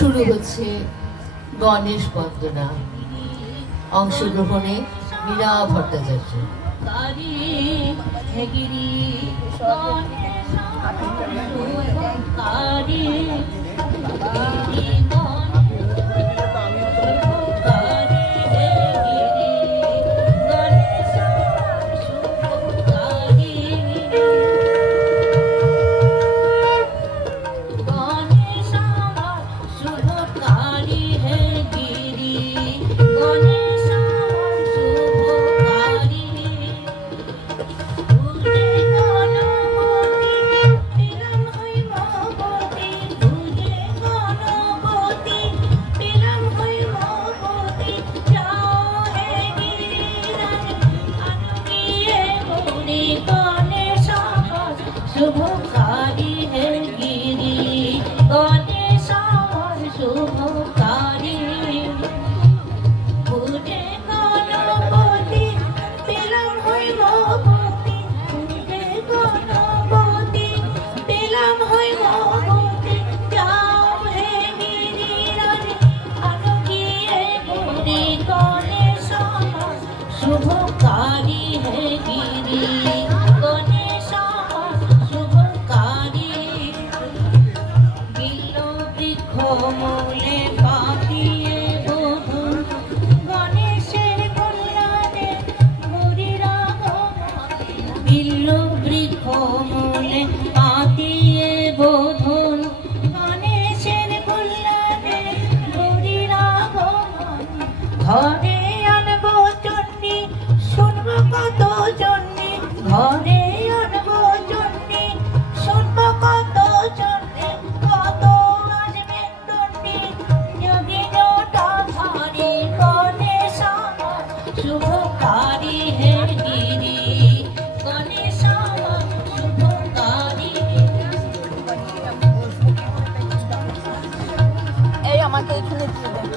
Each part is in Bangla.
শুরু হচ্ছে গণেশ বন্দনা। অংশগ্রহণে মীরা ভট্টাচার্য। ঘরে আনবো চন্ডী, শুনবো কত চন্ডী, ঘরে আনবো চন্ডী, শুনবো কত চন্ডী, কত আসবে চন্ডী, যোগী জটা ধারী গণেশ আমার শুভকারী হে গিরি, গণেশ আমার শুভকারী। এই আমাকে এখানে দিয়ে দেন।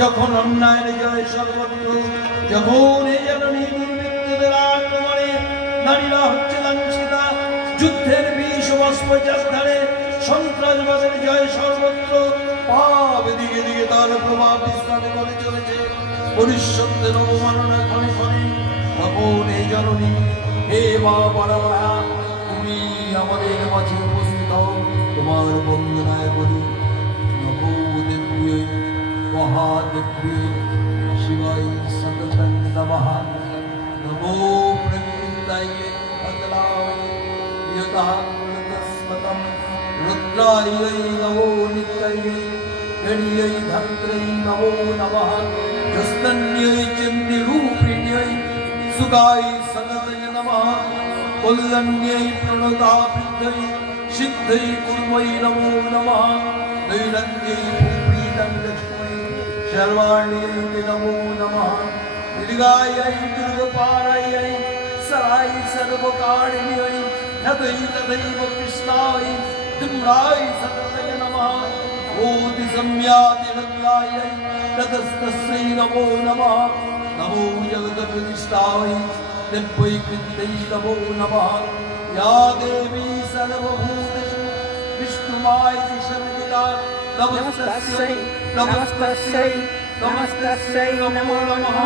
যখন অন্যায়ের জয় সর্বত্র, যখন এই জননী দুর্বৃত্তদের আক্রমণে নারীরা হচ্ছে লাঞ্ছিতা, যুদ্ধের বিষ অস্ত্রচারে সন্ত্রাসবাদের জয় সর্বত্র, পাপ দিকে দিকে তার প্রভাব বিস্তার করে চলেছে, ভবিষ্যতের অবমাননা ক্ষণে ক্ষণে, তখন এই জননী হে মা বড়রা, তুমি আমাদের মাঝে উপস্থিত হও, তোমার বন্দনায় বলি নমো দেব্যে মহাদেব্যে শিবায় সততং নমঃ, নমো প্রকৃতায়ে ভদ্রায় यतः कृतस्मतं रुद्रायै नमो नित्यै गणयै धन्त्रै नमो नमः जस्तन्यै चन्द्ररूपिण्यै सुगाय सततय नमः कल्याण्यै प्रणतावृद्धै सिद्धै कुर्मै नमो नमः नैरन्त्यै भूप्रीतं लक्ष्मै शर्वाण्यै नमो नमः दीर्घायै दीर्घपारायै सराय सर्वकारिण्यै यदै तदैव कृष्णाय धूम्राय सततय नमः ओति सम्यातिरत्नायै ततस्तस्यै नमो नमः नमो जगदप्रतिष्ठाय दिव्यैकृत्यै नमो नमः या देवी सर्वभूतेषु विष्णुमायति सर्वदा नमस्तस्यै नमस्तस्यै नमस्तस्यै नमो नमः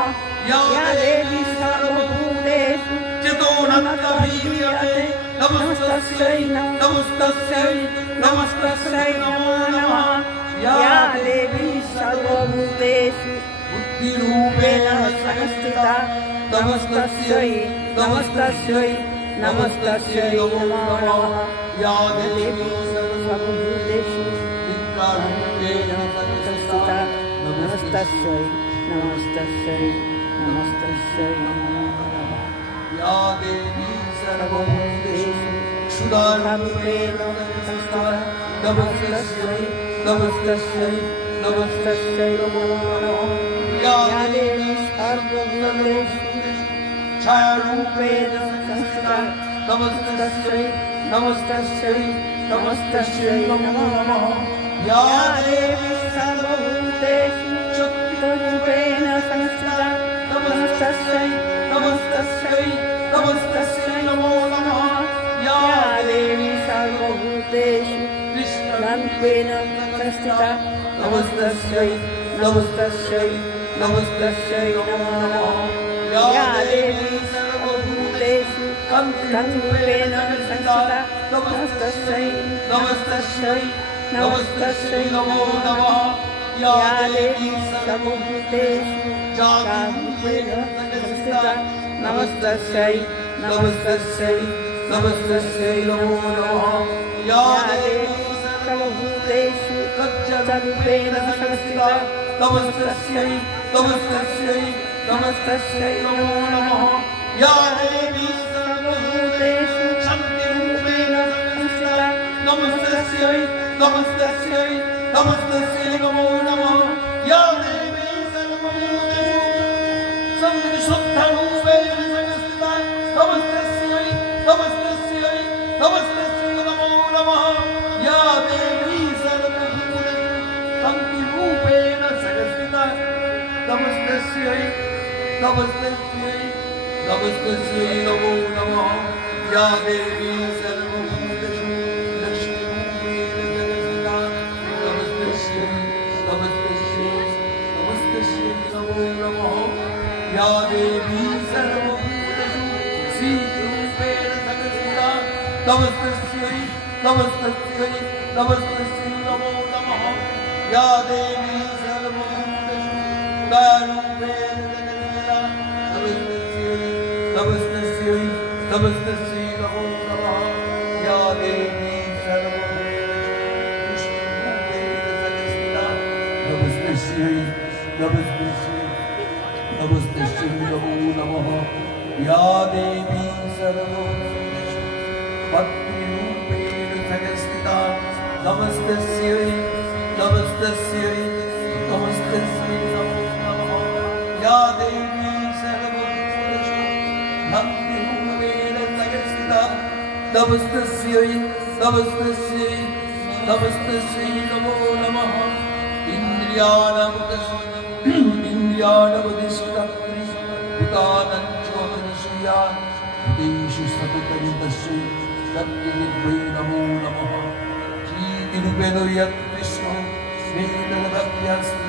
या देवी सर्वभूतेषु चितोऽनन्तवीर्यते नमस्तस्यै नमस्तस्यै नमस्तस्यै नमो नमः या देवी सर्वभूतेषु बुद्धिरूपेण संस्थिता नमस्तस्यै नमस्तस्यै नमस्तस्यै नमो नमः या देवी सर्वभूतेषु विद्यारूपेण संस्थिता नमस्तस्यै नमस्तस्यै नमस्तस्यै नमो नमः या देवी सर्वभूतेषु क्षुधारूपेण संस्थिता नमस्तस्यै नमस्तस्यै नमस्तस्यै नमो नमः या देवी सर्वभूतेषु छायारूपेण संस्थिता नमस्तस्यै नमस्तस्यै नमस्तस्यै नमो नमः या देवी सर्वभूतेषु शक्तिरूपेण संस्थिता नमस्तस्यै नमस्तस्यै नमस्तस्यै नमो नमः या देवी सर्वभूतेषु कृष्णरूपेण संस्थिता नमस्तस्यै नमस्तस्यै नमस्तस्यै नमो नमः या देवी सर्वभूतेषु कान्तिरूपेण संस्थिता नमस्तस्यै नमस्तस्यै नमस्तस्यै नमो नमः या देवी सर्वभूतेषु ज्योतिरूपेण संस्थिता नमस्तस्यै नमस्तस्यै नमस्तस्यै नमो नमः या देवी सर्वभूतेषु सच्चिद्रूपेण संस्थिता नमस्तस्यै नमस्तस्यै नमस्तस्यै नमो नमः या देवी सर्वभूतेषु शान्तिरूपेण संस्थिता नमस्तस्यै नमस्तस्यै नमस्तस्यै नमो नमः या देवी सर्वभूतेषु संविशुद्धरूपेण संस्थिता नमस्तस्यै नमस्तस्यै नमस्तस्यै नमो नमः या देवी सर्वभूतेषु शान्तिरूपेण संस्थिता नमस्तस्यै नमस्तस्यै नमस्तस्यै नमो नमः या देवी सर्वभूतेषु लक्ष्मीरूपेण संस्थिता नमस्तस्यै नमस्तस्यै नमस्तस्यै नमो नमः या देवी सर्वभूतेषु श्रीरूपेण संस्थिता नमस्तस्यै नमस्तस्यै नमस्तस्यै नमो नमः या देवी सर्वभूतेषु दयारूपेण संस्थिता नमस्तस्यै नमस्तस्यै नमो नमः या देवी सर्वभूतेषु नमस्तस्यै नमस्तस्यै नमस्तस्यै नमो नमः या देवी सर्वभूतेषु भक्तिरूपेण संस्थिता नमस्तस्यै नमस्तस्यै नमस्तस्यै नमो नमः या देवी सर्वभूतेषु भक्तिरूपेण संस्थिता नमस्तस्यै नमस्तस्यै नमो नमः इन्द्रियाणां इन्द्रियाणवदिष्टं भूतानञ्चोदनिश्रियान् भूतेषु सततविदश्री सत्यजिद्वै नमो नमः श्रीतिरुपेदो यत् विष्णु वेदवदभ्यस्ति